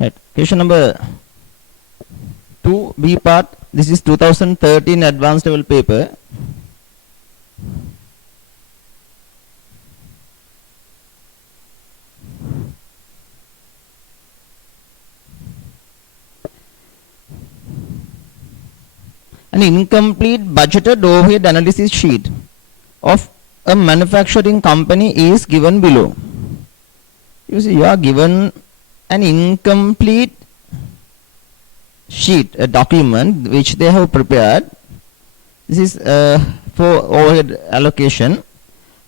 Right. Question number 2, B part. This is 2013 advanced level paper. An incomplete budgeted overhead analysis sheet of a manufacturing company is given below. You see, you are given an incomplete sheet, a document which they have prepared. This is for overhead allocation.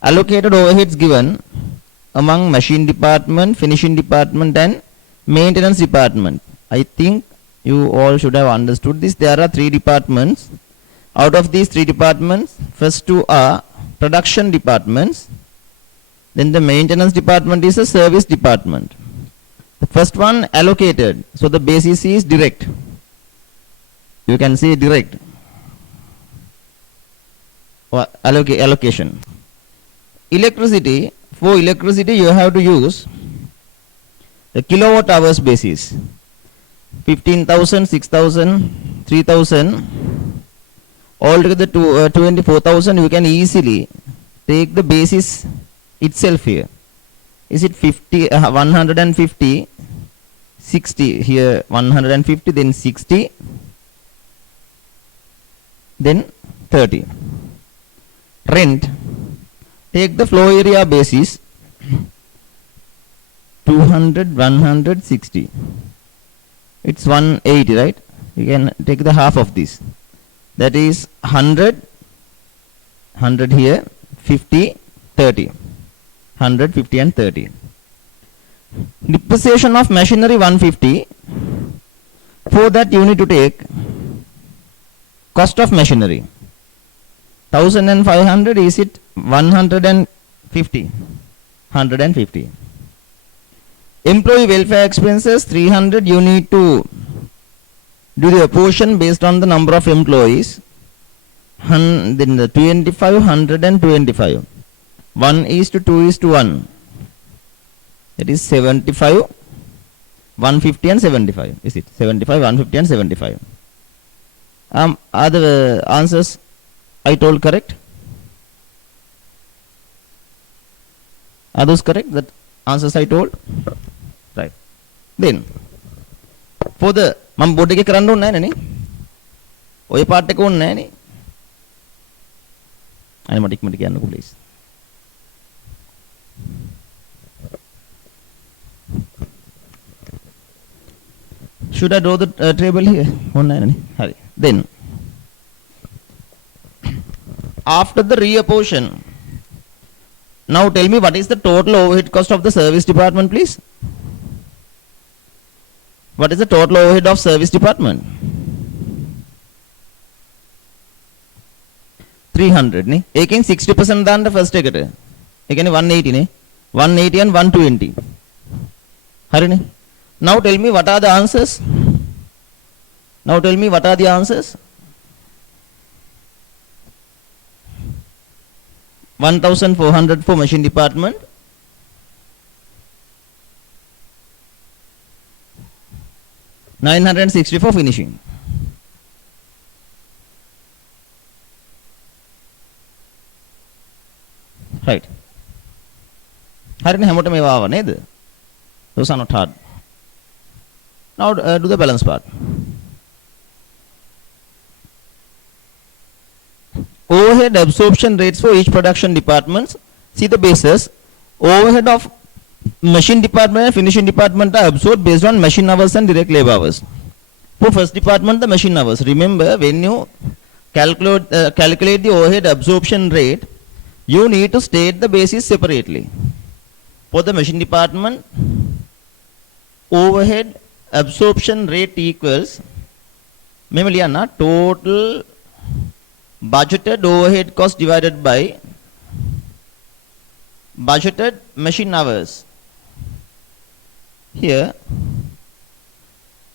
Allocated overheads given among machine department, finishing department and maintenance department. I think you all should have understood this. There are 3 departments. Out of these 3 departments, first 2 are production departments. Then the maintenance department is a service department. The first one allocated. So the basis is direct. You can say direct. Or allocation. Electricity. For electricity you have to use the kilowatt hours basis. 15,000, 6,000, 3,000, altogether 24,000. You can easily take the basis itself here. Is it 50, 150, 60, here 150, then 60, then 30. Rent, take the floor area basis, 200, 160. It's 180, right? You can take the half of this. That is 100, 100 here, 50, 30. 100, 50 and 30. Depreciation of machinery 150. For that you need to take cost of machinery. 1,500, is it 150? 150. Employee welfare expenses 300. You need to do the apportion based on the number of employees. Then the 25, 100 and 25. 1:2:1. That is 75, 150 and 75. Is it 75, 150 and 75? Are the answers I told correct? Are those correct? That answers I told? Right. Then for the මම board එකේ කරන්න ඕනේ නැහැ නේ. ඔය part එක ඕනේ නැහැ නේ. අනේ මට ඉක්මනට කියන්නකෝ please. Should I draw the table here? ඕනේ නැහැ නේ. හරි. Then after the reapportion, now tell me what is the total overhead cost of the service department, please? What is the total overhead of service department? 300 නේ. ඒකෙන් 60% දාන්න first එකට. ඒ කියන්නේ 180 නේ. 180 and 120. හරිනේ. Now tell me what are the answers? Now tell me what are the answers? 1,400 for machine department. 960 for finishing. Right. හරිනේ හැමෝටම ඒවා ආව නේද? Those are not hard. Now do the balance part. Overhead absorption rates for each production department. See the basis. Overhead of machine department and finishing department are absorbed based on machine hours and direct labor hours. For first department, the machine hours. Remember, when you calculate the overhead absorption rate, you need to state the basis separately. For the machine department, overhead absorption rate equals total budgeted overhead cost divided by budgeted machine hours. Here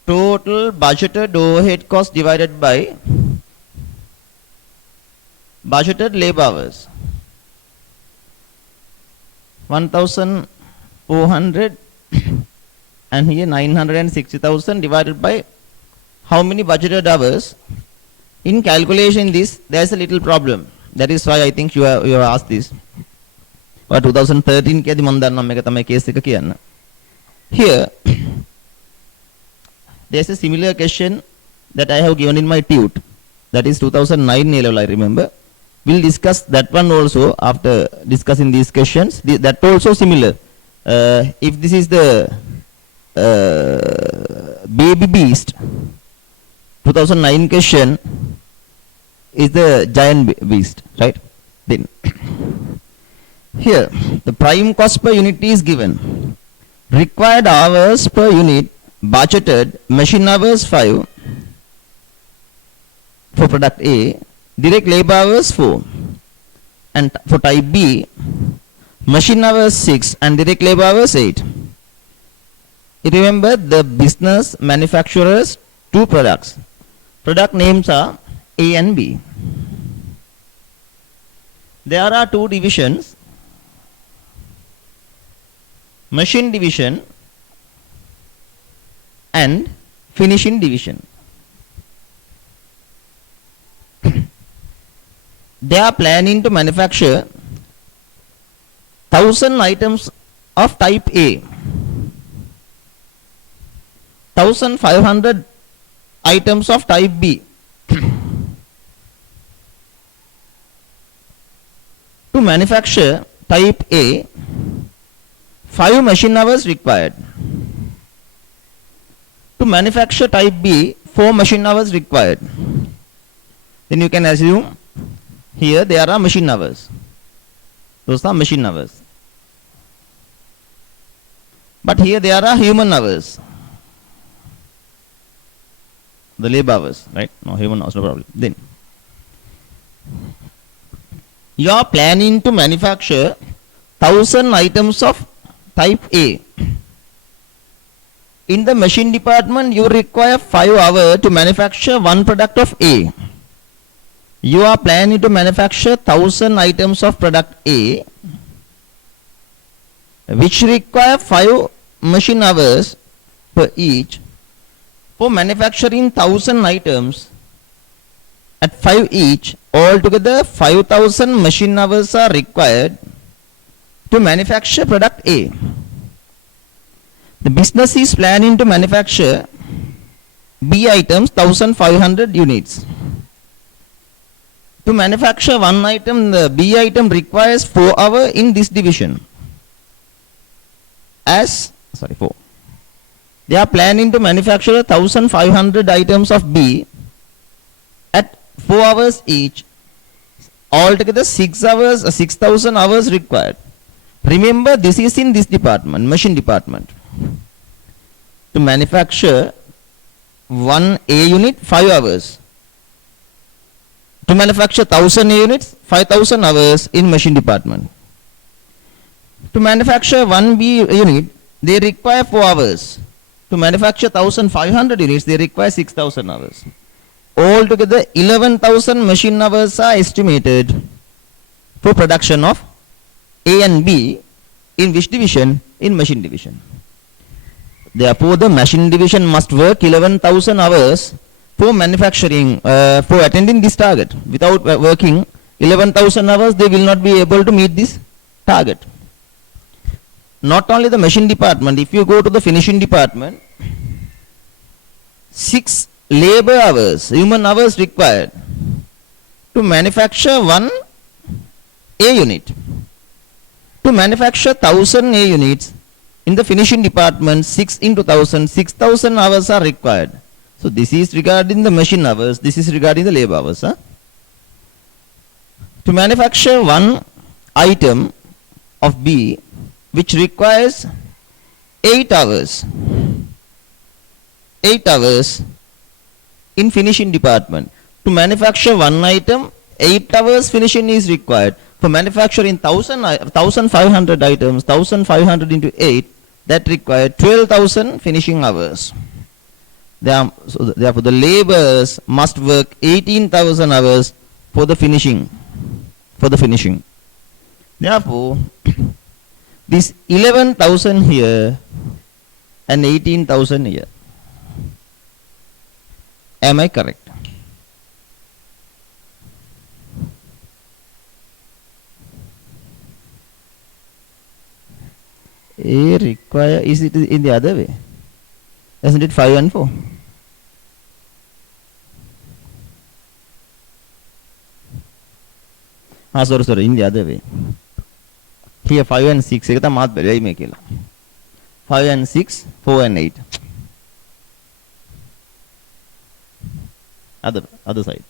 total budgeted overhead cost divided by budgeted labor hours. 1,400 and here 960,000 divided by how many budgeted hours. In calculation this, there's a little problem. That is why I think you have asked this. Or 2013 කියදී මම දන්නවා මේක තමයි case එක කියන්න. Here there's a similar question that I have given in my tute. That is 2009 A level, I remember. We'll discuss that one also after discussing these questions. That also similar. If this is the baby beast, 2009 question is the giant beast, right? Then here the prime cost per unit is given. Required hours per unit budgeted, machine hours 5 for product A, direct labor hours 4, and for type B, machine hours 6 and direct labor hours 8. Remember the business manufacturers two products. Product names are A and B. There are two divisions, machine division and finishing division. They are planning to manufacture 1,000 items of type A, 1,500 items of type B. To manufacture type A, 5 machine hours required. To manufacture type B, 4 machine hours required. Then you can assume here there are machine hours. Those are machine hours. But here there are human hours. The labor hours, right? No, human hours, no problem. Then you are planning to manufacture 1,000 items of type A. In the machine department, you require 5 hours to manufacture one product of A. You are planning to manufacture 1,000 items of product A, which require 5 machine hours per each. For manufacturing 1,000 items at 5 each, altogether 5,000 machine hours are required to manufacture product A. The business is planning to manufacture B items 1,500 units. To manufacture one item, the B item requires 4 hours in this division. 4. They are planning to manufacture 1,500 items of B at 4 hours each. Altogether 6,000 hours required. Remember, this is in this department, machine department. To manufacture one A unit, 5 hours. To manufacture 1,000 A units, 5,000 hours in machine department. To manufacture one B unit, they require 4 hours. To manufacture 1,500 units, they require 6,000 hours. Altogether, 11,000 machine hours are estimated for production of A and B. In which division? In machine division. Therefore, the machine division must work 11,000 hours for manufacturing, for attending this target. Without working 11,000 hours, they will not be able to meet this target. Not only the machine department, if you go to the finishing department, 6 labor hours, human hours required to manufacture one A unit. To manufacture 1,000 A units, in the finishing department, 6 into 1,000, 6,000 hours are required. So this is regarding the machine hours, this is regarding the labor hours. To manufacture one item of B, which requires 8 hours. 8 hours in finishing department. To manufacture one item, 8 hours finishing is required. For manufacturing 1,500 items, 1,500 into 8, that required 12,000 finishing hours. Therefore, the laborers must work 18,000 hours for the finishing. Therefore, this 11,000 here and 18,000 a year. Am I correct? A require, is it in the other way? Isn't it 5 and 4? Sorry, in the other way. Here 5 and 6 එක තමයි මාත් බැලුවයි මේ කියලා. 5 and 6, 4 and 8. Other side.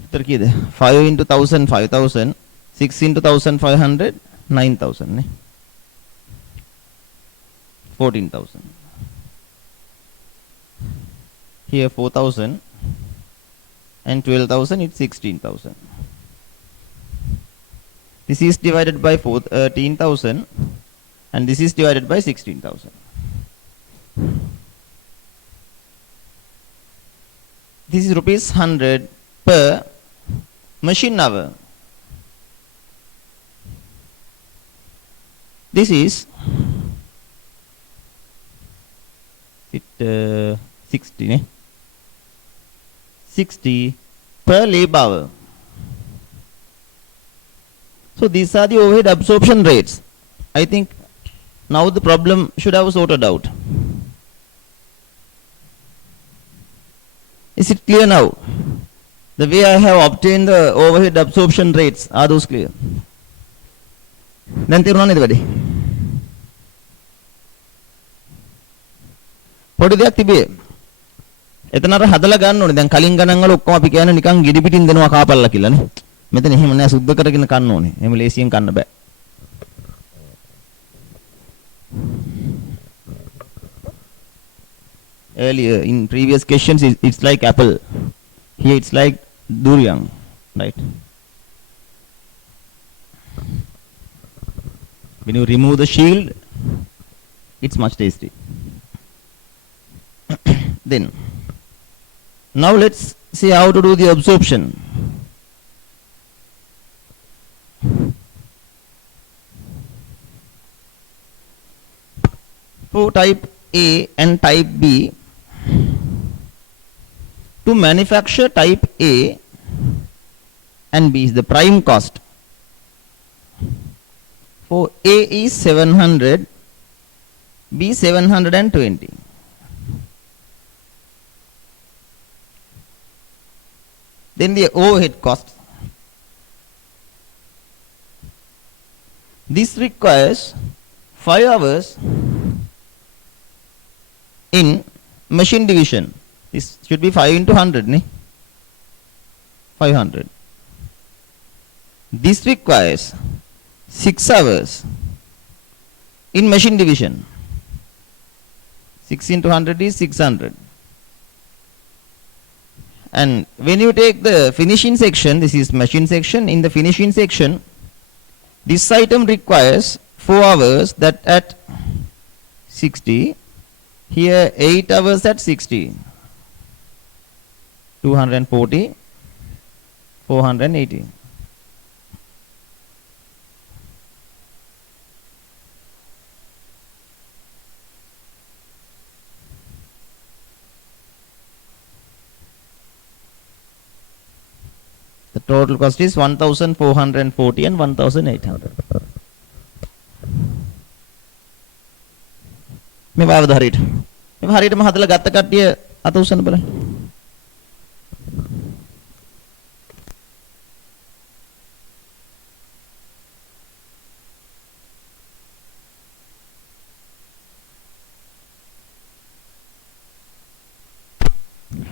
उत्तर किती आहे? 5 into 1000 5000, 6 into 1500 9000 ने 14,000. Here 4,000 and 12,000, it's 16,000. This is divided by 14,000 and this is divided by 16,000. This is rupees 100 per machine hour. This is 60 per labor hour. So these are the overhead absorption rates. I think now the problem should have sorted out. Is it clear now? The way I have obtained the overhead absorption rates, are those clear? දැන් තේරුණා නේද වැඩි? පොඩි දෙයක් තිබේ. එතන අර හදලා ගන්න ඕනේ. දැන් කලින් ගණන් වල ඔක්කොම අපි කියන්නේ නිකන් ගෙඩි පිටින් දෙනවා කාපල්ලා කියලානේ. මෙතන එහෙම නෑ, සුද්ධ කරගෙන කන්න ඕනේ. එහෙම ලේසියෙන් කන්න බෑ. Earlier in previous questions it's like apple. Here it's like durian, right? When you remove the shield, it's much tasty. Then now let's see how to do the absorption. For type A and type B, to manufacture type A and B is the prime cost. For A is 700, B 720. Then the overhead cost. This requires 5 hours in machine division. This should be 5 into 100, ne? 500. This requires 6 hours in machine division. 6 into 100 is 600. And when you take the finishing section, this is machine section. In the finishing section, this item requires 4 hours, that at 60. Here 8 hours at 60. 240, 480. The total cost is 1,440 and 1,800. මේ වවද හරියට. මේ හරියටම හදලා ගත්ත කට්ටිය අත උස්සන්න බලන්න.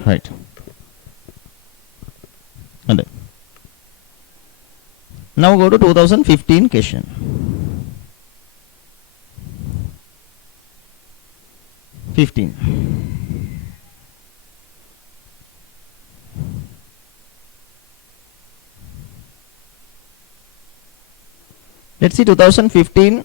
Right. And now go to 2015 question. Let's see 2015.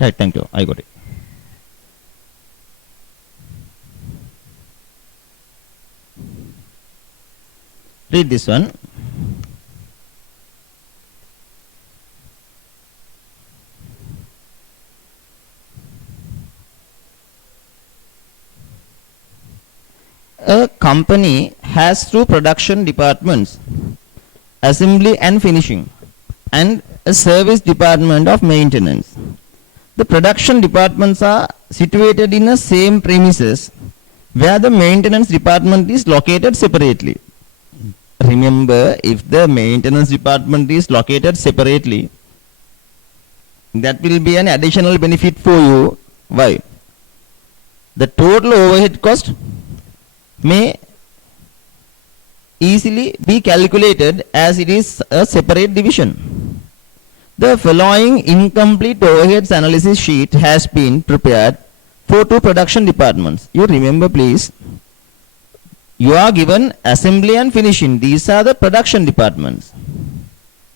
Right, thank you. I got it. Read this one. A company has two production departments, assembly and finishing, and a service department of maintenance. The production departments are situated in the same premises where the maintenance department is located separately. Remember, if the maintenance department is located separately, that will be an additional benefit for you. Why? The total overhead cost may easily be calculated as it is a separate division. The following incomplete overheads analysis sheet has been prepared for two production departments. You remember, please, you are given assembly and finishing. These are the production departments.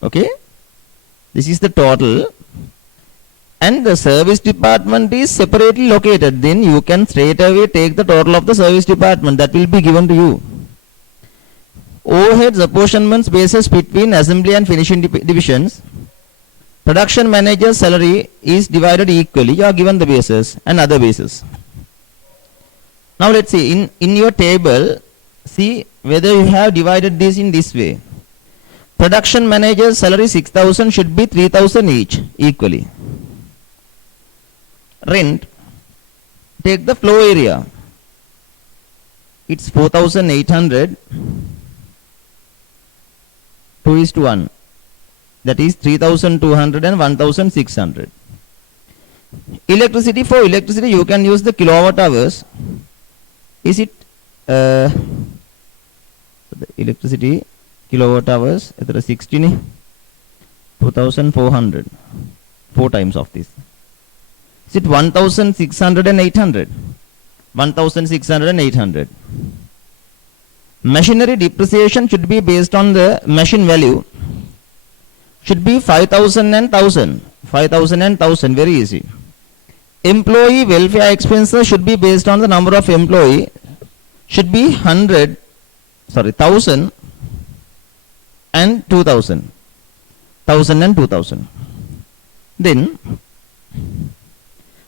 Okay? This is the total. And the service department is separately located. Then you can straight away take the total of the service department. That will be given to you. Overheads apportionments basis between assembly and finishing divisions. Production manager's salary is divided equally. You are given the basis and other basis. Now let's see. In your table, see whether you have divided this in this way. Production manager's salary 6,000 should be 3,000 each equally. Rent, take the floor area. It's 4,800. 2:1. That is 3,200 and 1,600. Electricity, for electricity you can use the kilowatt hours. Is it the electricity kilowatt hours? 16, 2,400. 4 times of this. Is it 1,600 and 800? 1,600 and 800. Machinery depreciation should be based on the machine value. Should be 5,000 and 1,000. 5,000 and 1,000. Very easy. Employee welfare expenses should be based on the number of employee. Should be 1,000 and 2,000. 1,000 and 2,000. Then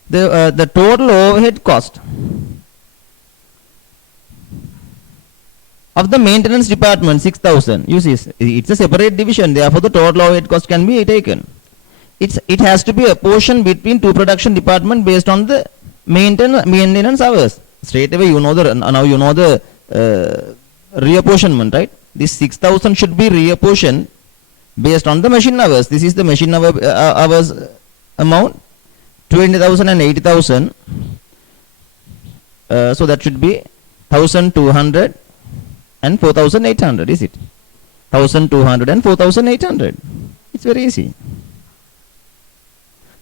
the total overhead cost of the maintenance department 6,000. You see, it's a separate division. Therefore, the total overhead cost can be taken. It has to be a portion between two production department based on the maintenance hours. Straight away, you know the reapportionment, right? This 6,000 should be reapportioned based on the machine hours. This is the machine hours amount. 20,000 and 80,000. So that should be 1,200 and 4,800. Is it? 1,200 and 4,800. It's very easy.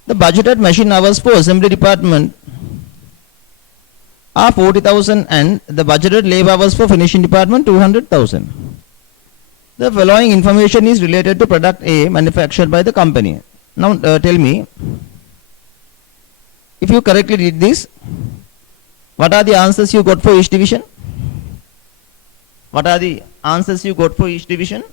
The budgeted machine hours for assembly department are 40,000 and the budgeted labor hours for finishing department 200,000. The following information is related to product A manufactured by the company. Now tell me, if you correctly read this, what are the answers you got for each division? What are the answers you got for each division?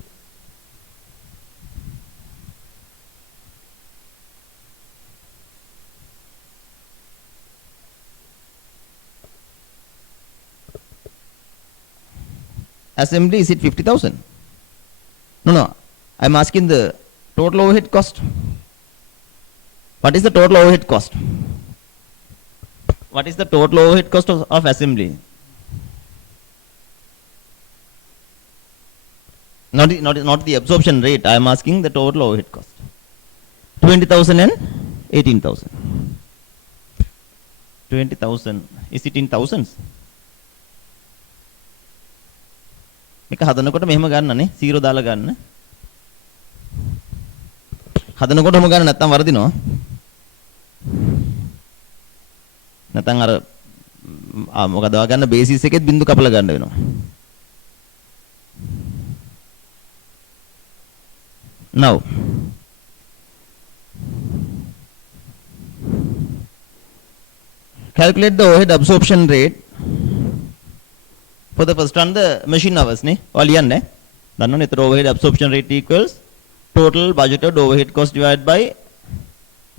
Assembly, is it 50,000? No. I am asking the total overhead cost. What is the total overhead cost? What is the total overhead cost of assembly? Not the absorption rate. I am asking the total overhead cost. 20,000 and 18,000. 20,000. Is it in thousands? මේක හදනකොට මෙහෙම ගන්නනේ 0 දාලා ගන්න. හදනකොටම ගන්න නැත්තම් වරදිනවා. නැත්තම් අර මොකද ගන්න බේසිස් එකෙත් බින්දු කපලා ගන්න වෙනවා. Now calculate the overhead absorption rate for the first run the machine hours ne ඔලියන්නේ දන්නවනේ ඒතර overhead absorption rate equals total budgeted overhead cost divided by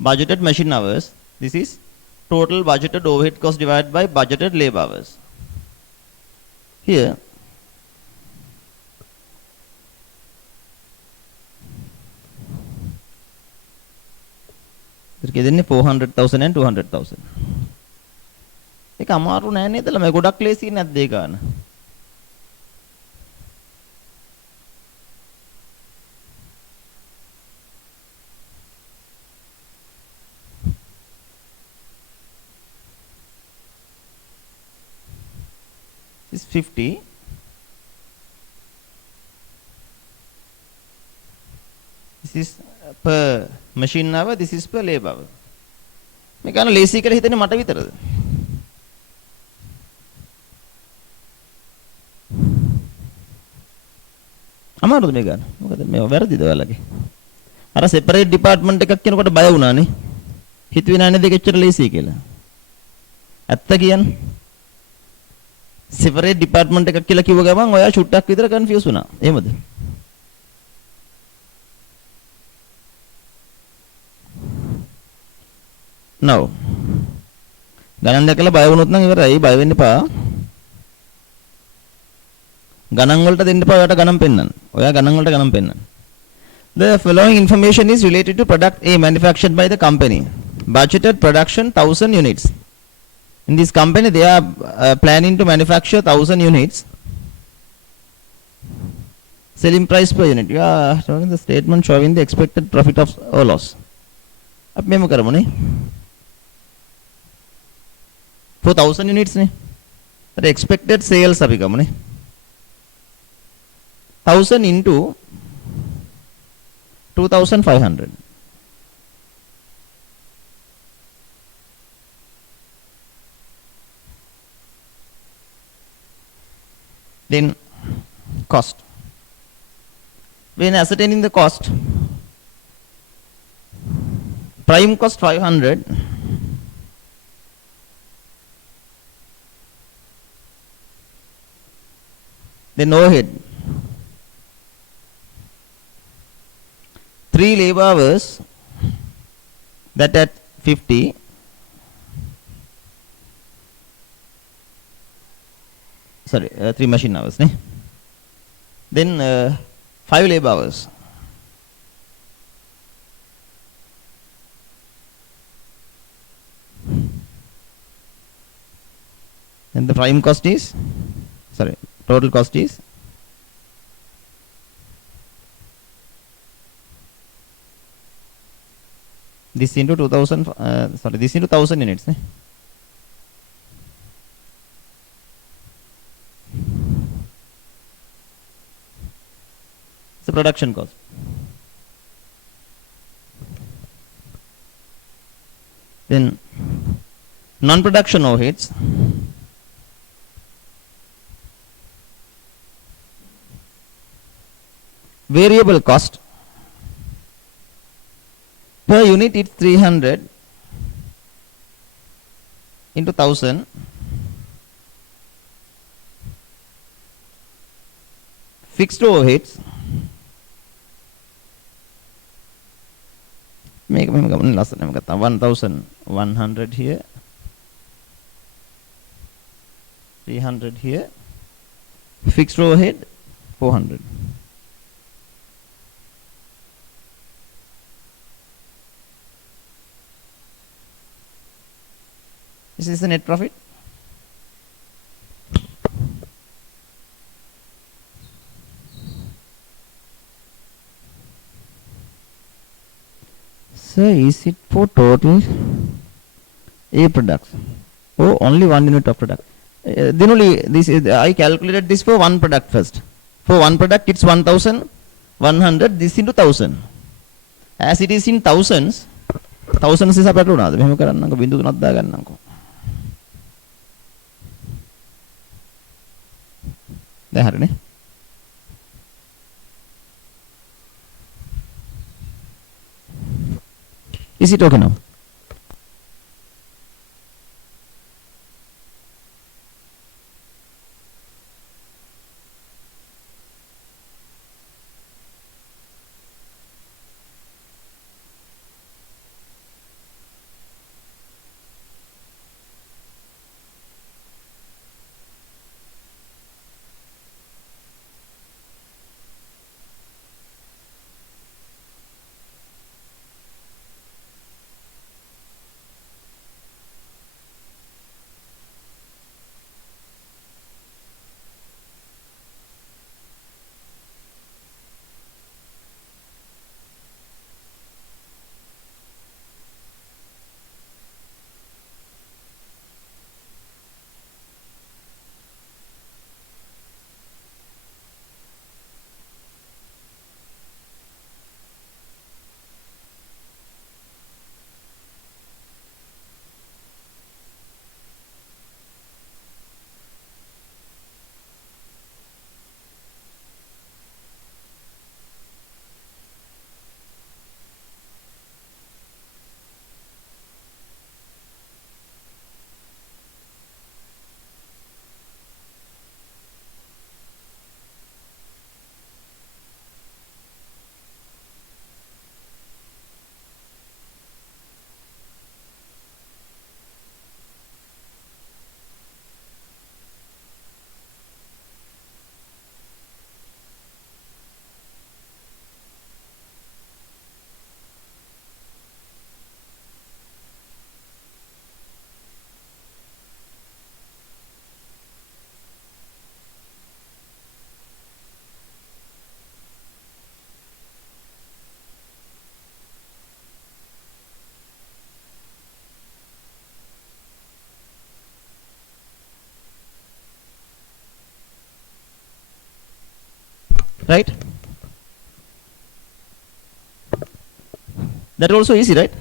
budgeted machine hours. This is total budgeted overhead cost divided by budgeted labor hours. Here ඉතින් දෙන්නේ 400,000 and 200,000. ඒක අමාරු නෑ නේද? ළමයි ගොඩක් ලේසි නැද්ද ඒ ගන්න? This is 50. This is per machine hour, this is per labor hour. මේ ගන්න ලේසි කියලා හිතන්නේ මට විතරද? අමාරුද මේ ගන්න? මොකද මේ වැරදිද ඔයාලගේ? අර separate department එකක් කියනකොට බය වුණානේ. හිතුවේ නැහැ නේද දෙකච්චර ලේසි කියලා. ඇත්ත කියන්නේ separate department එකක් කියලා කිව්ව ගමන් ඔයා චුට්ටක් විතර confuse වුණා. එහෙමද? No. ගණන් දැකලා බය වුණොත් නම් ඉවරයි. බය වෙන්න එපා. ගණන් වලට දෙන්න එපා. ඔයාට ගණන් පෙන්නන්න. ඔයා ගණන් වලට ගණන් පෙන්නන්න. The following information is related to product A manufactured by the company. Budgeted production 1000 units. In this company they are planning to manufacture 1000 units. Selling price per unit. You are showing the statement showing the expected profit of or loss. अब memo करमो नहीं 4000 units ने the expected sales अभी कम नहीं 1000 into 2500 then cost. When ascertaining the cost, prime cost 500, then overhead 3 labor hours, that at 50, sorry 3 machine hours ne? Then 5 labor hours, and the prime cost is, sorry, total cost is this into 2000, sorry, this into 1000 units ne? It's the production cost. Then non-production overheads, variable cost per unit it's 300 into 1000, fixed overheads make 1100 here, 300 here, fixed overhead 400. This is the net profit. So is it for total A products? Oh, only 1 unit of product. Then only this is, I calculated this for one product first. For one product it's 1100, this into 1000. As it is in thousands, thousands is අපට උනාද? මෙහෙම කරන්නම්කො බිඳු තුනක් දාගන්නම්කො. දැන් හරිනේ. Is it okay now? right? That also easy, right?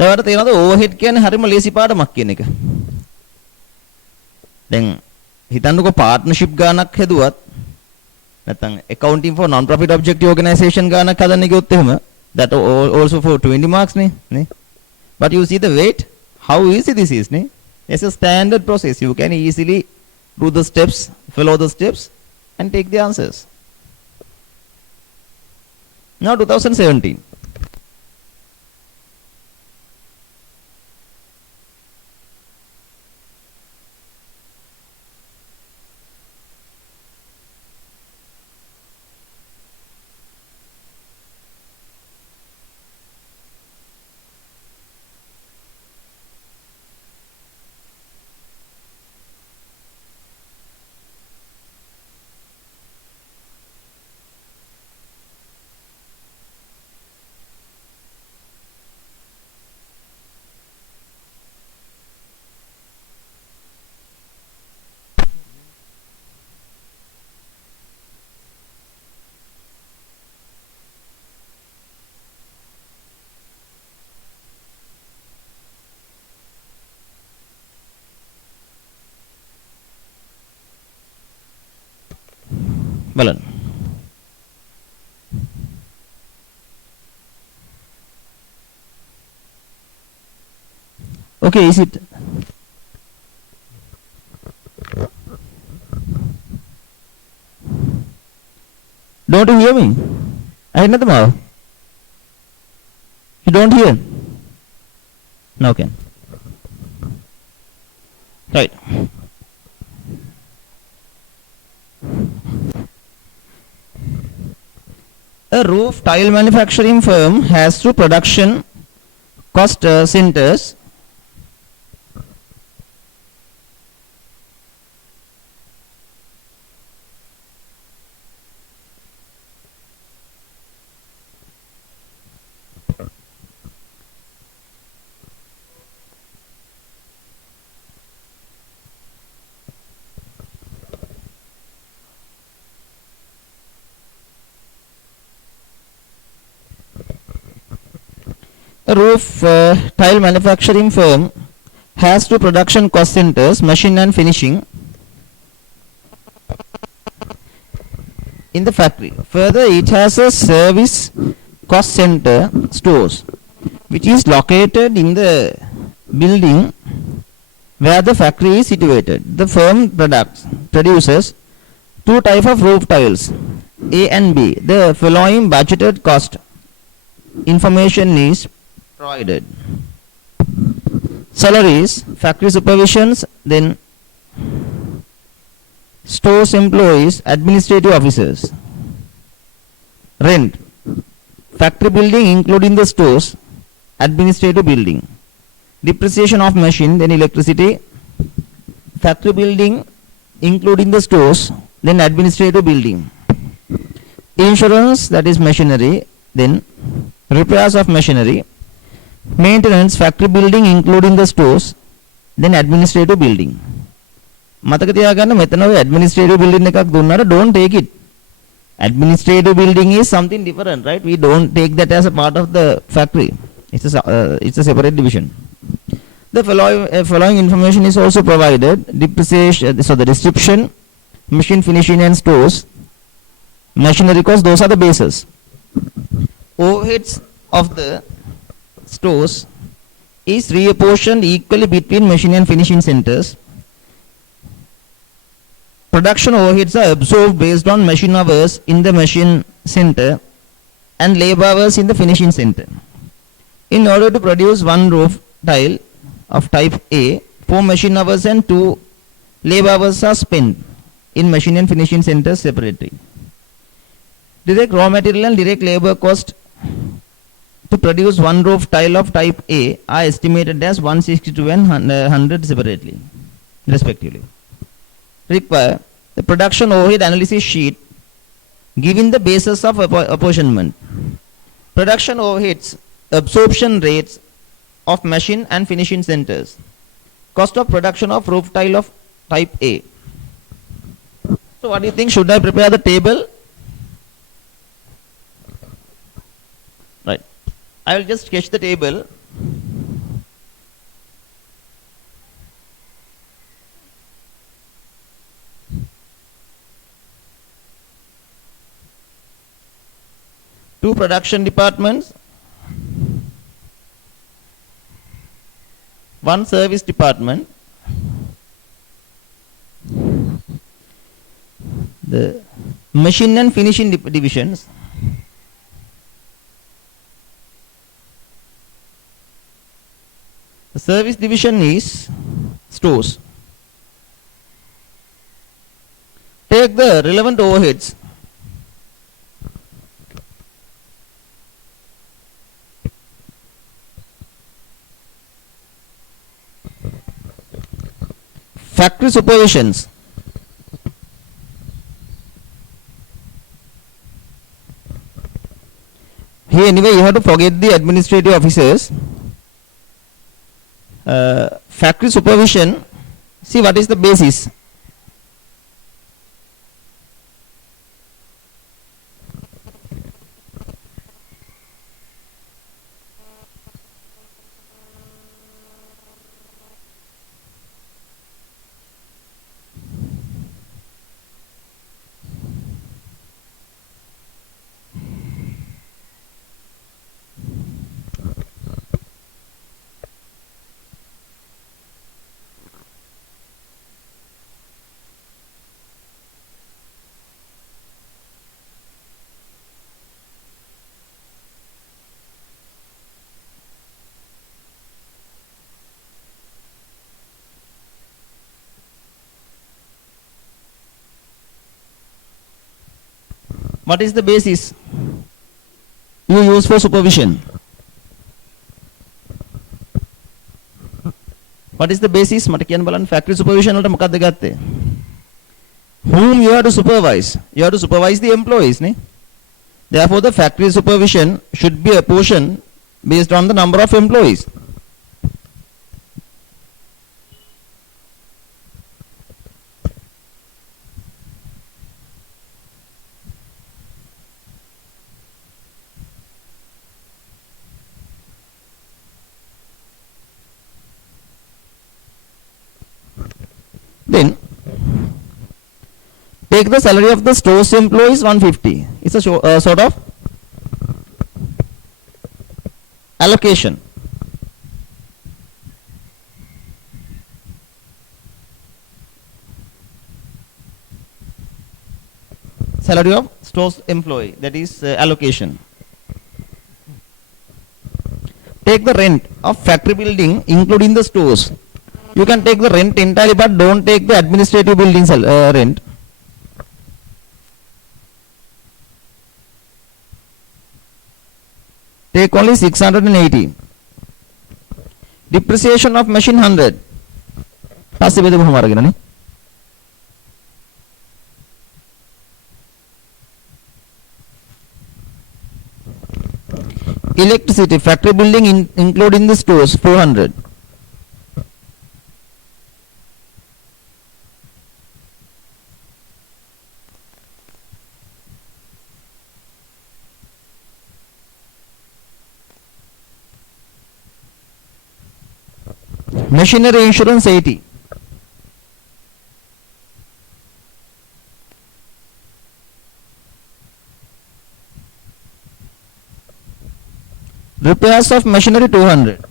දැන් තේරෙනවද overhead කියන්නේ හරිම ලේසි පාඩමක් කියන එක. දැන් හිතන්නකෝ පාර්ට්නර්ෂිප් ගානක් හැදුවත් නැත්නම් accounting for non profit objective organization ගානක් හදන්න ගියොත් එහෙම that also for 20 marks නේ. But you see the weight, how easy this is නේ. It's a standard process. You can easily do the steps, follow the steps and take the answers. Now 2017. බලන්න. Okay, is it? Don't you hear me? I heard nothing more. You don't hear? Now can. Right. A roof tile manufacturing firm has two production cost centers. A roof tile manufacturing firm has two production cost centers, machine and finishing, in the factory. Further, it has a service cost center, stores, which is located in the building where the factory is situated. The firm produces two types of roof tiles, A and B. The following budgeted cost information is provided. Salaries, factory supervisions, then stores employees, administrative officers. Rent, factory building including the stores, administrative building. Depreciation of machine, then electricity, factory building including the stores, then administrative building. Insurance, that is machinery, then repairs of machinery. Maintenance, factory building including the stores, then administrative building. මතක තියාගන්න මෙතන ඔය administrative building එකක් දුන්නාට don't take it. Administrative building is something different, right? We don't take that as a part of the factory. It's a separate division. The following information is also provided. Depreciation, so the description, machine finishing and stores, machinery cost, those are the bases. Overheads of the stores is reapportioned equally between machine and finishing centers. Production overheads are absorbed based on machine hours in the machine center and labor hours in the finishing center. In order to produce one roof tile of type A, 4 machine hours and 2 labor hours are spent in machine and finishing centers separately. Direct raw material and direct labor cost to produce one roof tile of type A are estimated as 162 and 100 separately, respectively. Require the production overhead analysis sheet giving the basis of apportionment. Production overheads, absorption rates of machine and finishing centers. Cost of production of roof tile of type A. So what do you think? Should I prepare the table I will just sketch the table. Two production departments, one service department. The machine and finishing divisions. The service division is stores. Take the relevant overheads. Factory supervisions. Here anyway you have to forget the administrative officers. Factory supervision, see what is the basis. What is the basis you use for supervision? What is the basis? මට කියන්න බලන්න factory supervision වලට මොකක්ද ගත්තේ? Whom you have to supervise? You have to supervise the employees, නේ? Therefore the factory supervision should be a portion based on the number of employees. Then take the salary of the store's employees 150. It's a sort of allocation. Salary of store's employee, that is allocation. Take the rent of factory building including the stores. You can take the rent entirely, but don't take the administrative building rent. Take only 680. Depreciation of machine 100. Possible हमारा क्या नहीं? Electricity factory building including the stores 400. Machinery insurance 80. Repairs of machinery 200.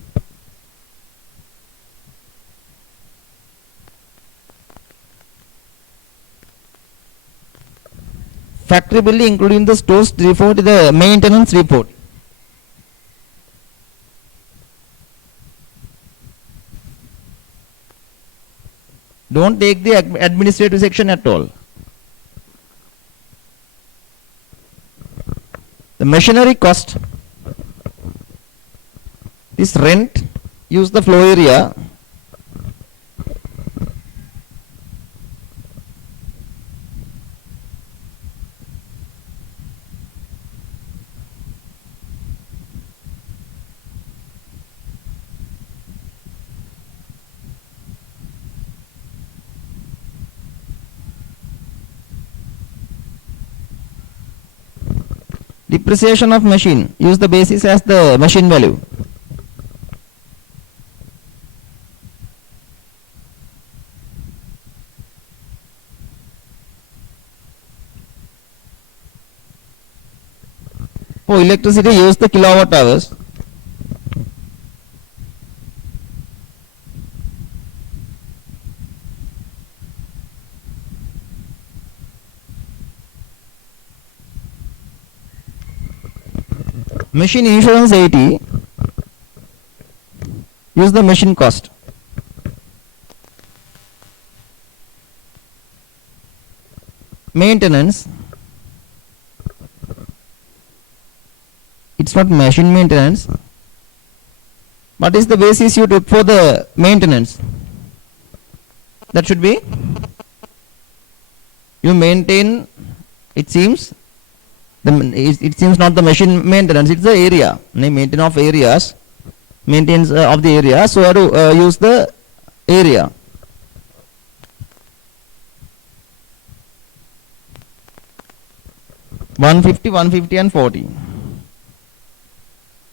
Factory building including the stores 340, the maintenance 340. Don't take the administrative section at all. The machinery cost is rent, use the floor area. Depreciation of machine. Use the basis as the machine value. For electricity, use the kilowatt hours. Machine insurance 80. Use the machine cost. Maintenance. It's not machine maintenance. What is the basis you took for the maintenance? That should be, you maintain, it seems, it seems not the machine maintenance, it's the area, maintenance of areas, maintenance of the area, so you have to use the area. $150, $150 and $40.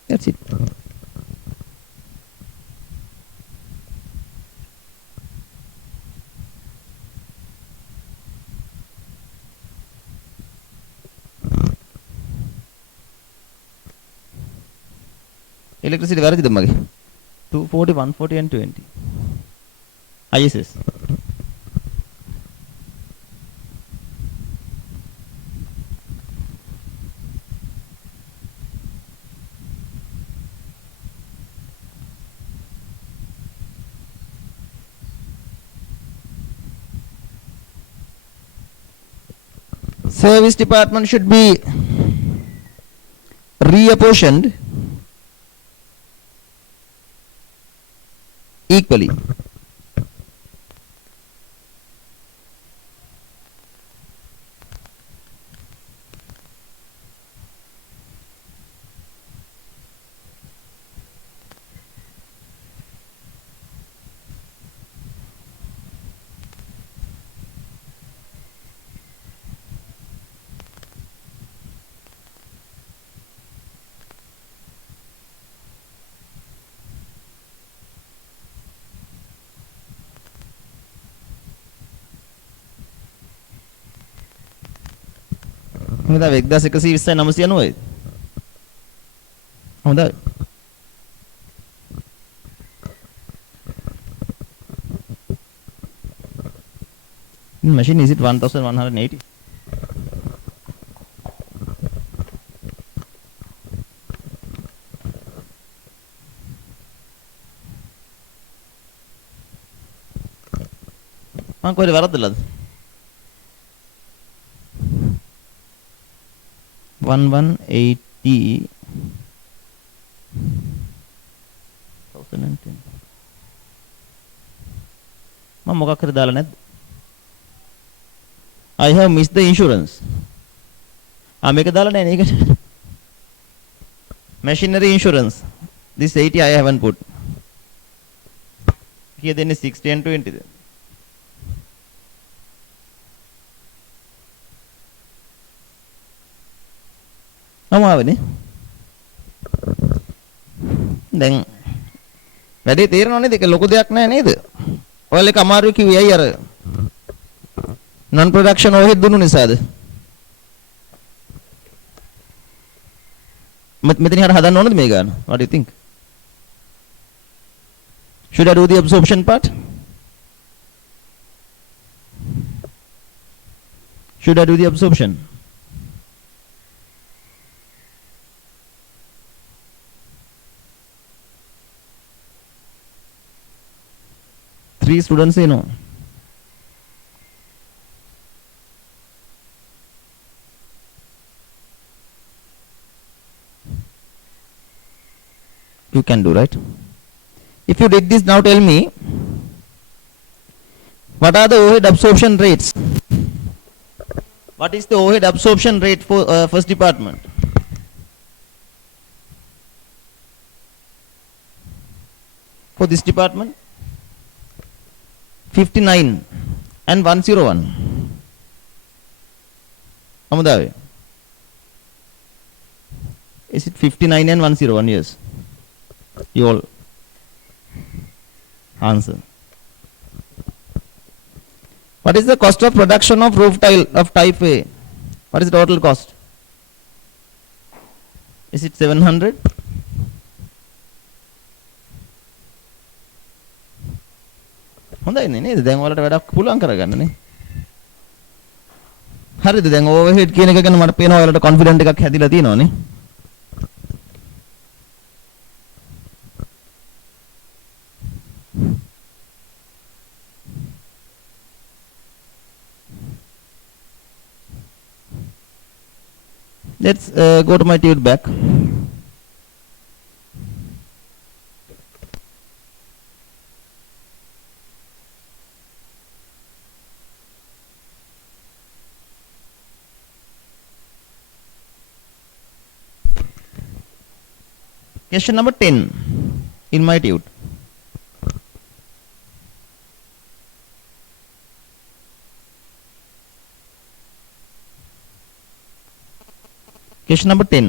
That's it. Electricity වැරදිද මගේ 240 140 and 20 ISS service department should be reapportioned equally. හොඳයි 1120 990යි හොඳයි machine is it 1180 මං කොහෙද වරද්දලාද 1180 1010 මම මොකක් හරි දාලා නැද්ද I have missed the insurance මේක දාලා නැහැ නේ ඒකට machinery insurance this 80 I haven't put කීයද දෙන්නේ 60 and 20 ද අමාවනේ දැන් වැඩේ තේරෙනව නේද ඒක ලොකු දෙයක් නෑ නේද ඔයාලා එක අමාරු කිව්වේ අය අර non production overhead දුන්නු නිසාද මෙතන හර හදන්න ඕනද මේ ගාන what do you think should I do the absorption part should I do the absorption three students you know you can do right if you did this now tell me what are the overhead absorption rates what is the overhead absorption rate for first department for this department 59 and 101 අමුදාවේ Is it 59 and 101? Yes. You all answer. What is the cost of production of roof tile of type A? What is the total cost? Is it 700? හොඳයි නේ නේද? දැන් ඔයාලට වැඩක් පුළුවන් කරගන්න නේ. හරිද? දැන් ඕවර්හෙඩ් කියන එක ගැන මට පේනවා ඔයාලට කොන්ෆිඩන්ට් එකක් හැදිලා තියෙනවා නේ. Let's go to my tube back. Question number 10 in my tube. Question number 10.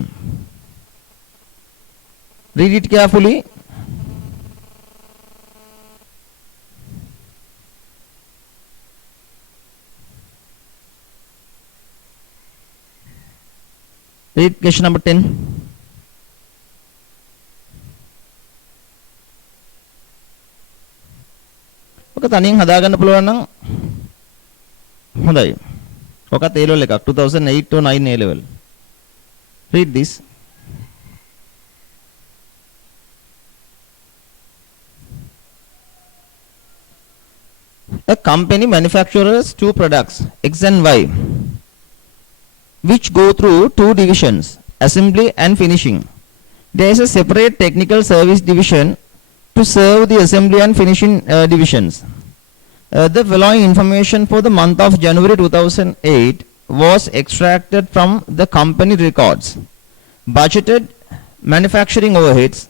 Read it carefully. Read question number 10. ඔක තනියෙන් හදාගන්න පුළුවන් නම් හොඳයි. ඔකත් A level එකක් 2008 or 9 A level. Read this. A company manufactures two products, X and Y, which go through two divisions, assembly and finishing. There is a separate technical service division to serve the assembly and finishing divisions. The following information for the month of January 2008 was extracted from the company records. Budgeted manufacturing overheads,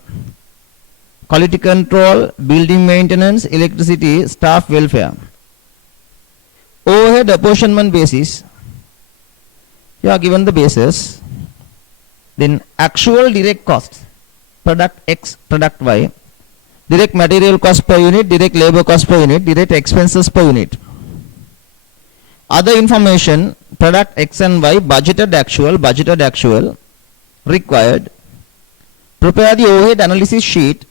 quality control, building maintenance, electricity, staff welfare. Overhead apportionment basis. You are given the basis. Then actual direct costs, product X, product Y. Direct material cost per unit, direct labor cost per unit, direct expenses per unit. Other information, product X and Y, budgeted actual, required. Prepare the overhead analysis sheet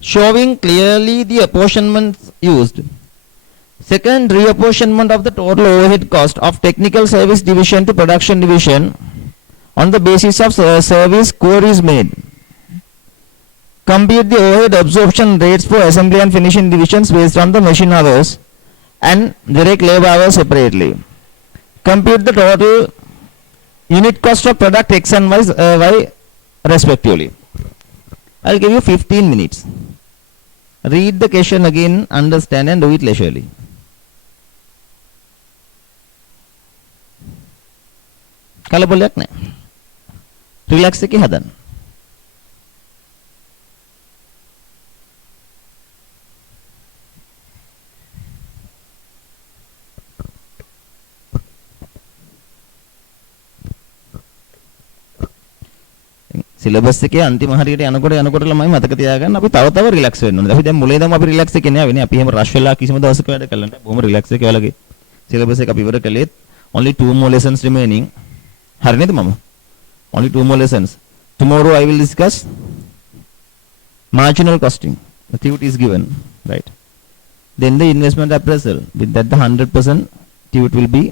showing clearly the apportionments used. Second, reapportionment of the total overhead cost of technical service division to production division on the basis of service queries made. Compute the overhead absorption rates for assembly and finishing divisions based on the machine hours and direct labor hours separately. Compute the total unit cost of product X and Y respectively. I will give you 15 minutes. Read the question again, understand and do it leisurely. කලබලයක් නැහැ. Relax එකේ හදන්න. Syllabus එකේ අන්තිම හරියට යනකොට ළමයි මතක තියාගන්න අපි තව රිලැක්ස් වෙන්න ඕනේ. අපි දැන් මුලින් ඉඳන් අපි රිලැක්ස් එකේ නෑ වෙන්නේ. අපි එහෙම රෂ් වෙලා කිසිම දවසක වැඩ කළා නෑ. බොහොම රිලැක්ස් එකේ ඔයාලගේ සිලබස් එක අපි ඉවර කළේ. Only 2 more lessons remaining. හරි නේද මම? Only 2 more lessons. Tomorrow I will discuss marginal costing. The TUT is given, right? Then the investment appraisal. With that the 100% TUT will be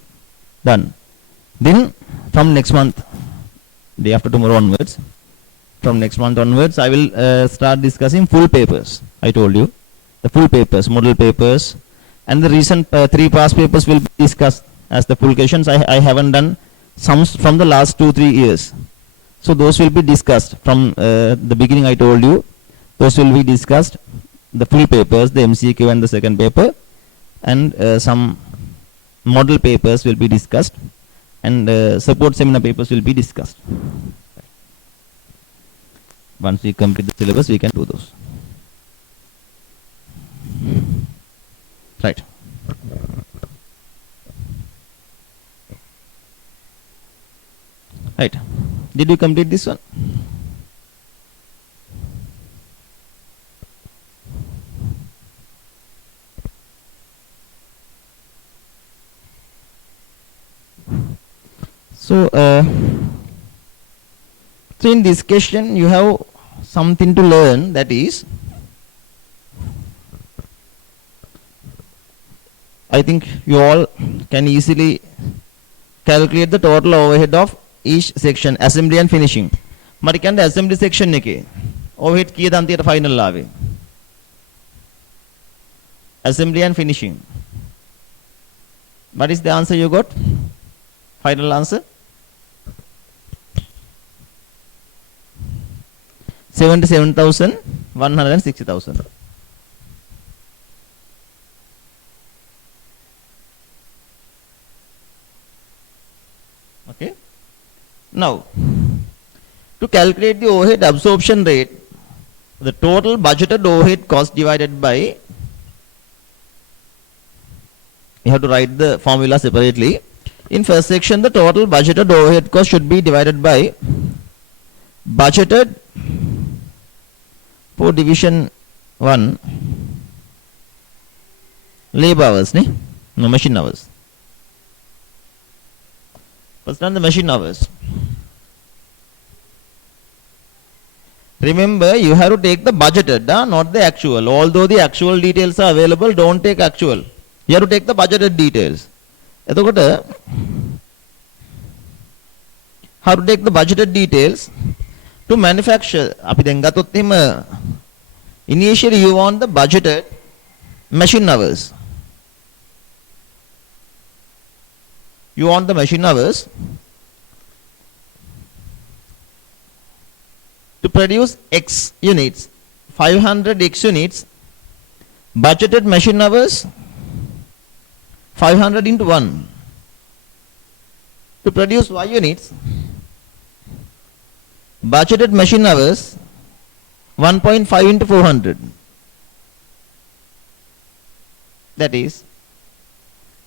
done. Then from next month, day after tomorrow onwards, from next month onwards, I will start discussing full papers. I told you, the full papers, model papers, and the recent 3 past papers will be discussed as the full questions. I haven't done some from the last 2-3 years, so those will be discussed from the beginning. I told you, those will be discussed. The full papers, the MCQ and the second paper, and some model papers will be discussed, and support seminar papers will be discussed. Once we complete the syllabus, we can do those. Right. Right. Did you complete this one? So, so in this question you have something to learn, that is, I think you all can easily calculate the total overhead of each section, assembly and finishing. මට කියන්නේ assembly section එකේ overhead කීයද අන්තිමට final ආවේ? Assembly and finishing. What is the answer you got? Final answer? 77,160,000. Okay. Now, to calculate the overhead absorption rate, the total budgeted overhead cost divided by, you have to write the formula separately. In first section, the total budgeted overhead cost should be divided by budgeted for division 1 labor hours, no machine hours. First on the machine hours. Remember, you have to take the budgeted, not the actual. Although the actual details are available, don't take actual. You have to take the budgeted details. How to take the budgeted details? To manufacture, initially you want the budgeted machine hours. You want the machine hours to produce X units, 500 X units, budgeted machine hours 500 into 1. To produce Y units, budgeted machine hours 1.5 into 400. That is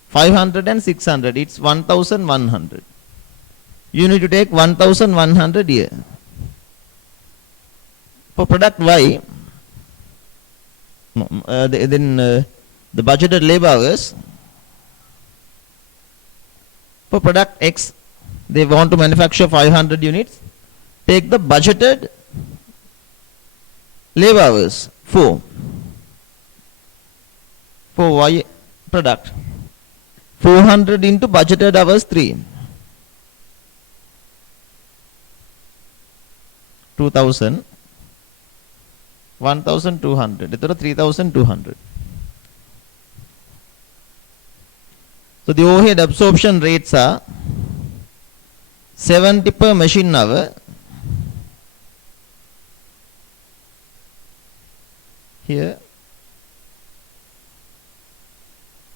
500 and 600, it's 1100. You need to take 1100 here. For product Y, the budgeted labor hours, for product X, they want to manufacture 500 units, take the budgeted labor hours 4 for Y product, 400 into budgeted hours 3, 2000, 1200, 3200. So the overhead absorption rates are 70 per machine hour. Here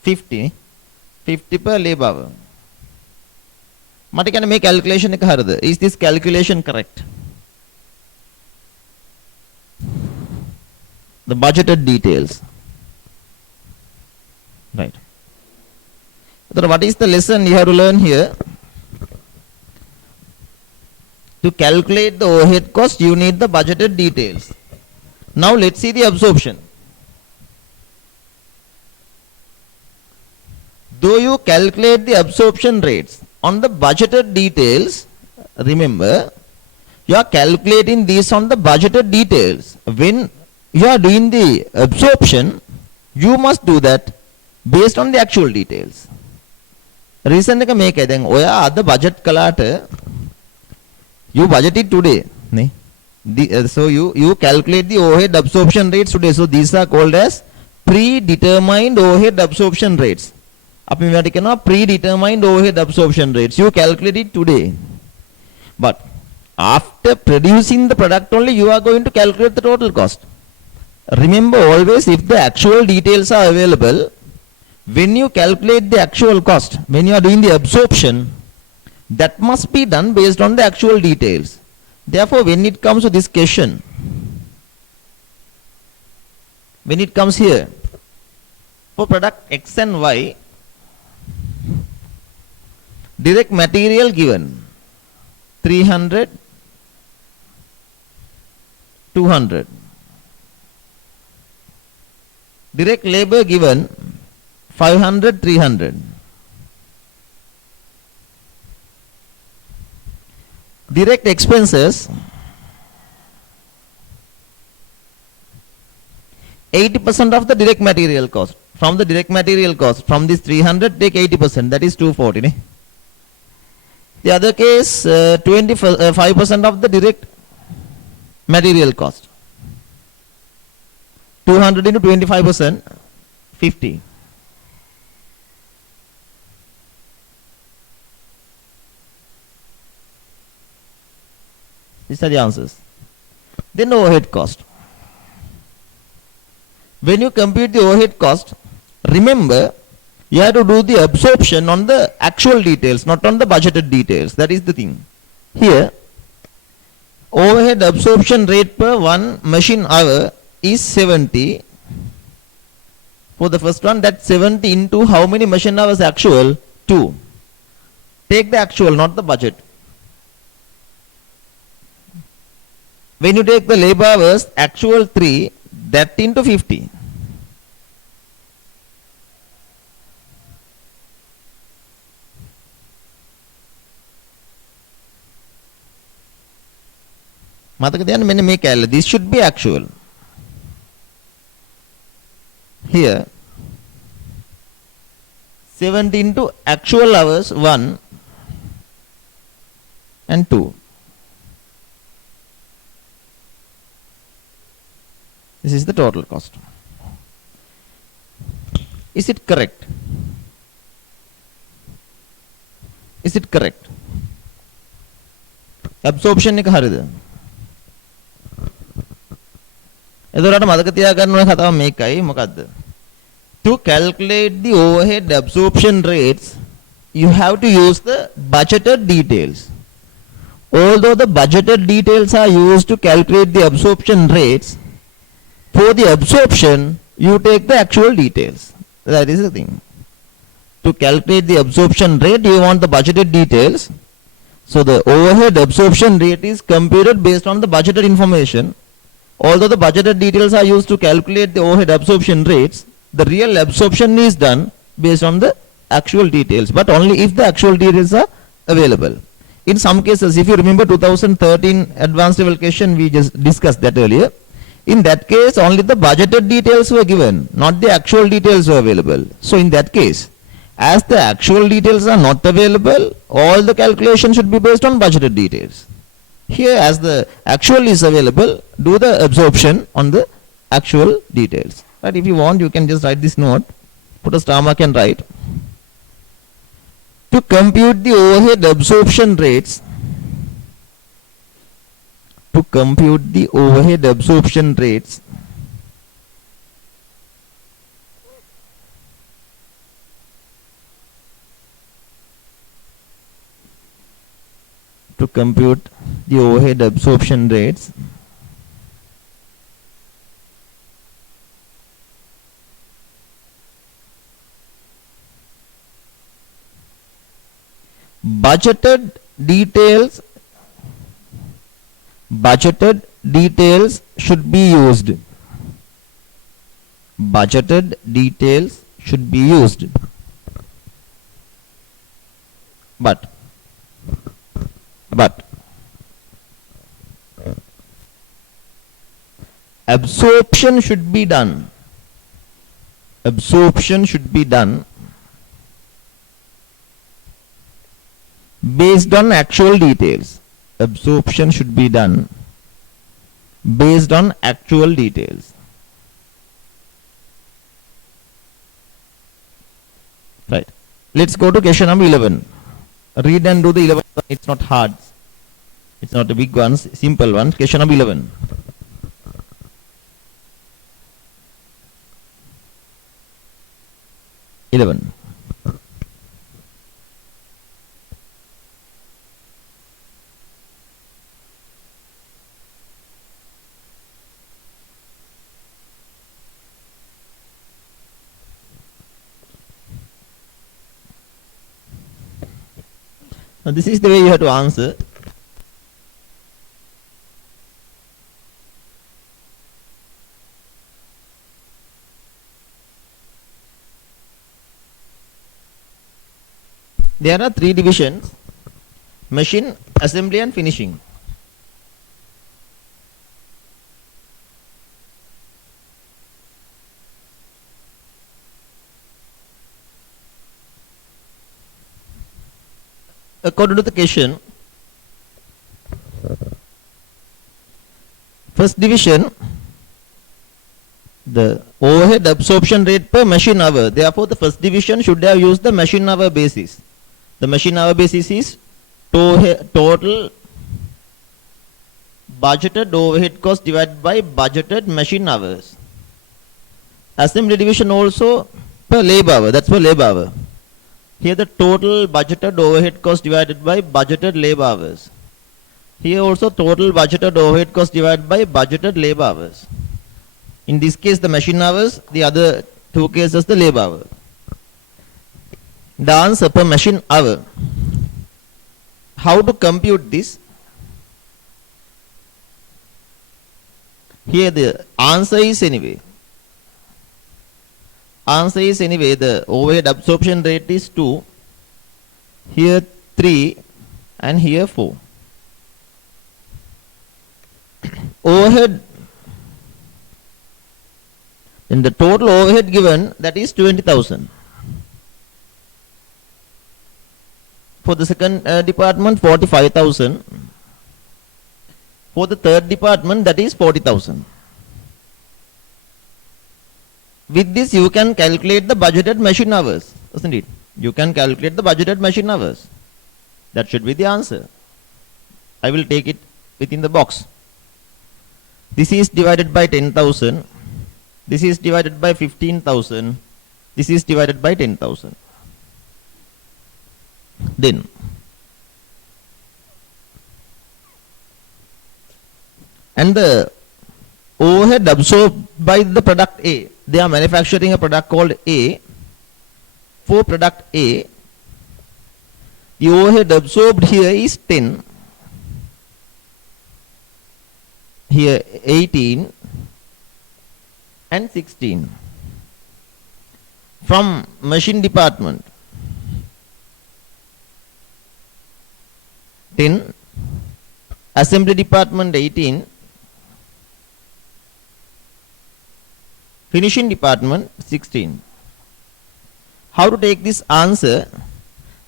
50 per labor hour. මට කියන්නේ මේ calculation එක හරිද? Is this calculation correct? The budgeted details. Right. So what is the lesson you have to learn here? To calculate the overhead cost, you need the budgeted details. Now let's see the absorption. Though you calculate the absorption rates on the budgeted details, remember, you are calculating these on the budgeted details. When you are doing the absorption, you must do that based on the actual details. Reason එක මේකයි. දැන් ඔයා අද budget කළාට you budgeted today, නේ? So you calculate the overhead absorption rates today. So these are called as predetermined overhead absorption rates. අපි මේවට කියනවා predetermined overhead absorption rates. You calculate it today. But after producing the product only, you are going to calculate the total cost. Remember always, if the actual details are available, when you calculate the actual cost, when you are doing the absorption, that must be done based on the actual details. Therefore, when it comes to this question, when it comes here, for product X and Y, direct material given 300, 200. Direct labor given 500, 300. Direct expenses 80% of the direct material cost. From the direct material cost, from this 300, take 80%, that is 240. Ne? The other case, 25% of the direct material cost. 200 into 25%, 50. These are the answers. Then overhead cost. When you compute the overhead cost, remember you have to do the absorption on the actual details, not on the budgeted details. That is the thing. Here, overhead absorption rate per one machine hour is 70. For the first one, that 70 into how many machine hours actual? 2. Take the actual, not the budget. When you take the labor hours, actual 3, that into 50. This should be actual. Here 70 into actual hours 1 and 2. This is the total cost. Is it correct? Is it correct? Absorption එක හරිද? එතකොට මතක තියාගන්න ඕන කතාව මේකයි මොකද්ද? To calculate the overhead absorption rates, you have to use the budgeted details. Although the budgeted details are used to calculate the absorption rates, for the absorption, you take the actual details. That is the thing. To calculate the absorption rate, you want the budgeted details. So the overhead absorption rate is computed based on the budgeted information. Although the budgeted details are used to calculate the overhead absorption rates, the real absorption is done based on the actual details, but only if the actual details are available. In some cases, if you remember 2013 advanced level question, we just discussed that earlier. In that case, only the budgeted details were given, not the actual details were available. So in that case, as the actual details are not available, all the calculations should be based on budgeted details. Here, as the actual is available, do the absorption on the actual details. But if you want, you can just write this note, put a star mark and write. To compute the overhead absorption rates, to compute the overhead absorption rates, to compute the overhead absorption rates, budgeted details should be used. Budgeted details should be used. But absorption should be done. Absorption should be done based on actual details. Absorption should be done based on actual details. Right. Let's go to question number 11. Read and do the 11. It's not hard. It's not a big one. Simple one. Question number 11. Now this is the way you have to answer. There are three divisions: machine, assembly and finishing. According to the question, first division, the overhead absorption rate per machine hour. Therefore, the first division should have used the machine hour basis. The machine hour basis is total budgeted overhead cost divided by budgeted machine hours. Assembly division also per labor hour. That's for labor hour. Here the total budgeted overhead cost divided by budgeted labor hours. Here also total budgeted overhead cost divided by budgeted labor hours. In this case the machine hours, the other two cases the labor hour. The answer per machine hour. How to compute this? Here the answer is anyway. Answer is anyway the overhead absorption rate is 2, here 3 and here 4. Overhead, in the total overhead given, that is 20,000. For the second department 45,000. For the third department that is 40,000. With this you can calculate the budgeted machine hours, isn't it? You can calculate the budgeted machine hours. That should be the answer. I will take it within the box. This is divided by 10,000. This is divided by 15,000. This is divided by 10,000. Then and the overhead absorbed by the product A. They are manufacturing a product called A. For product A, the overhead absorbed here is 10. Here 18 and 16. From machine department 10, assembly department 18, finishing department 16. How to take this answer?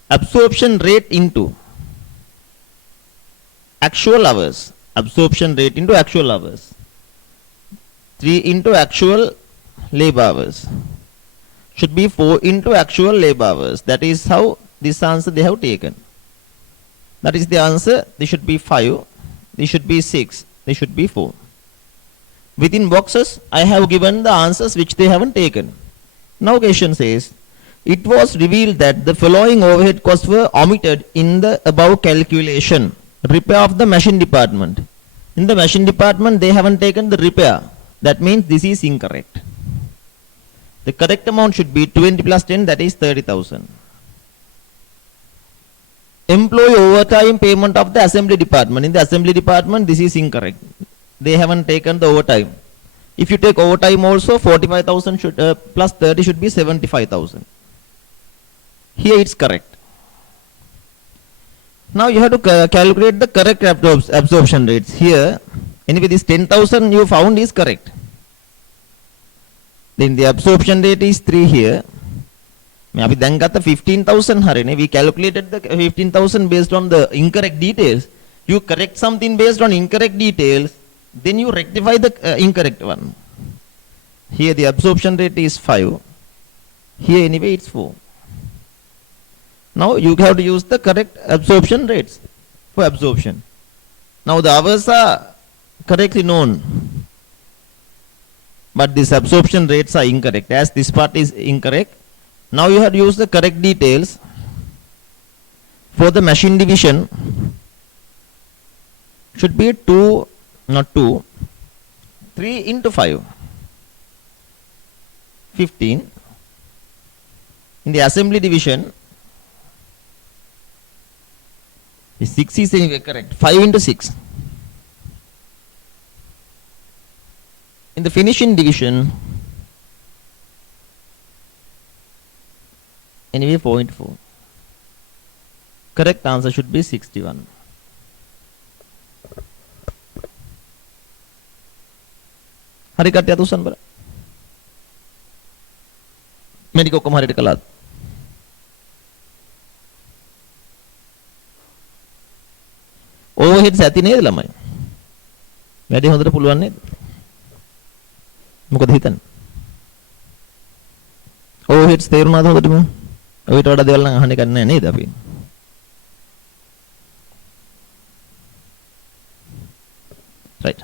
Absorption rate into actual hours. Absorption rate into actual hours. 3 into actual labor hours. Should be 4 into actual labor hours. That is how this answer they have taken. That is the answer. This should be 5. This should be 6. This should be 4. Within boxes, I have given the answers which they haven't taken. Now question says, it was revealed that the following overhead costs were omitted in the above calculation. Repair of the machine department. In the machine department, they haven't taken the repair. That means this is incorrect. The correct amount should be 20 plus 10, that is 30,000. Employee overtime payment of the assembly department. In the assembly department, this is incorrect. They haven't taken the overtime. If you take overtime also, 45,000 should plus 30 should be 75,000. Here it's correct. Now you have to calculate the correct absorption rates. Here, anyway, this 10,000 you found is correct. Then the absorption rate is 3 here. We then got the 15,000 harine. We calculated the 15,000 based on the incorrect details. You correct something based on incorrect details, then you rectify the incorrect one. Here the absorption rate is 5. Here anyway it's 4. Now you have to use the correct absorption rates for absorption. Now the hours are correctly known, but these absorption rates are incorrect. As this part is incorrect, now you have to use the correct details for the machine division. Should be 2, not 2, 3 into 5, 15. In the assembly division, the 6 is anyway correct. 5 into 6. In the finishing division, anyway 4 into 4. correct answer should be 61. හරි කට්ටිය අත උස්සන්න බර. මේ ටික ඔක්කොම හරියට කළාද? ඕවර්හෙඩ්ස් ඇති නේද ළමයි? වැඩි හොඳට පුළුවන් නේද? මොකද හිතන්නේ? ඕවර්හෙඩ්ස් තේරුණාද හොඳටම? ඔයිට වඩා දේවල් නම් අහන්න එකක් නැහැ නේද අපි? right